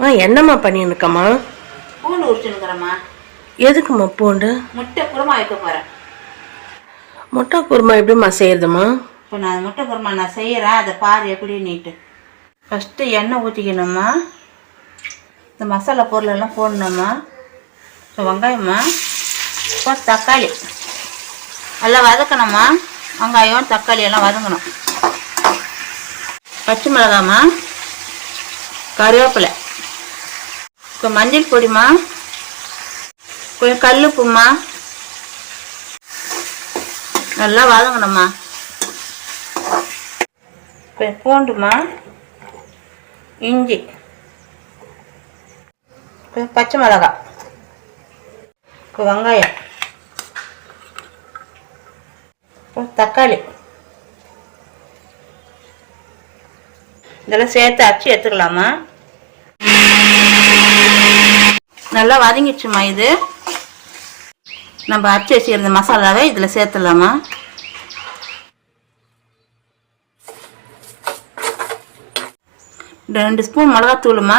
ஆ என்னம்மா பண்ணியிருக்கம்மா பூண்டு உரிச்சுனுக்குறேம்மா எதுக்கும்மா பூண்டு? முட்டை குருமா வைக்க போகிறேன் முட்டை குருமா எப்படிம்மா செய்யறதுமா இப்போ நான் முட்டை குருமா நான் செய்கிறேன் அதை பாரு எப்படி நீட்டு. ஃபஸ்ட்டு எண்ணெய் ஊற்றிக்கணும்மா இந்த மசாலா பொருளெல்லாம் போடணும்மா. இப்போ வெங்காயம்மா. இப்போ தக்காளி. எல்லாம் வதக்கணும்மா. வெங்காயம் தக்காளி எல்லாம் வதங்கணும். பச்சை மிளகாம்மா. கருவேப்பிலை. இப்போ மஞ்சள் பொடிமா கொஞ்சம் கல்லுப்பும்மா நல்லா வதங்கணும்மா. இப்போ பூண்டுமா இஞ்சி கொஞ்சம் பச்சை மிளகா இப்போ வெங்காயம் தக்காளி இதெல்லாம் சேர்த்து அச்சு எடுத்துக்கலாமா? நல்லா வதங்கிடுச்சுமா இது. நம்ம அரைச்சி வச்சுக்கிற மசாலாவை இதில் சேர்த்துடலாமா? ரெண்டு ஸ்பூன் மிளகாத்தூளுமா?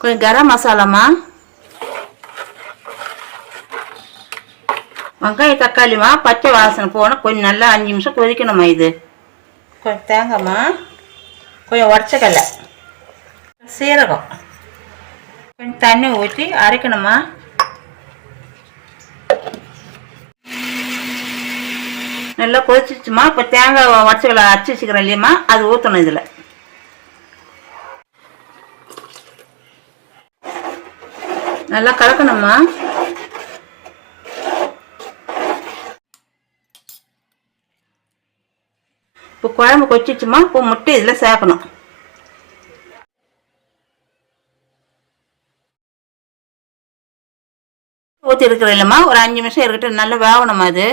கொஞ்சம் கரம் மசாலாமா? வெங்காய தக்காளிமா பச்சை வாசனை போனால் கொஞ்சம் நல்லா அஞ்சு நிமிஷம் கொதிக்கணுமா இது? கொஞ்சம் தேங்காய்மா கொஞ்சம் உடச்சக்கல்ல சீரகம். கொஞ்சம் தண்ணி ஊற்றி அரைக்கணுமா? நல்லா கொதிச்சிச்சுமா இப்போ தேங்காய் உடச்சிக்கல அரைச்சி வச்சுக்கிறேன் இல்லையம்மா. அது ஊற்றணும் இதில். நல்லா கலக்கணும்மா இப்போ குழம்பு கொச்சிச்சுமா இப்போ முட்டை இதில் சேர்க்கணும். ஊற்றி இருக்கிற இல்லைம்மா. ஒரு அஞ்சு நிமிஷம் இருக்கட்டும். நல்லா வேகணும் அது.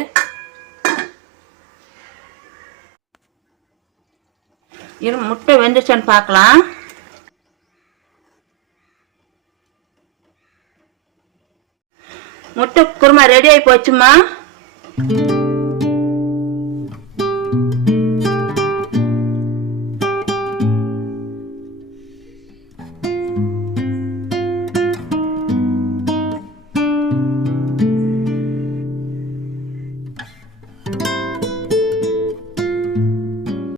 இரு முட்டை வெந்துச்சான்னு பார்க்கலாம். முட்டை குருமா ரெடி ஆகி போச்சுமா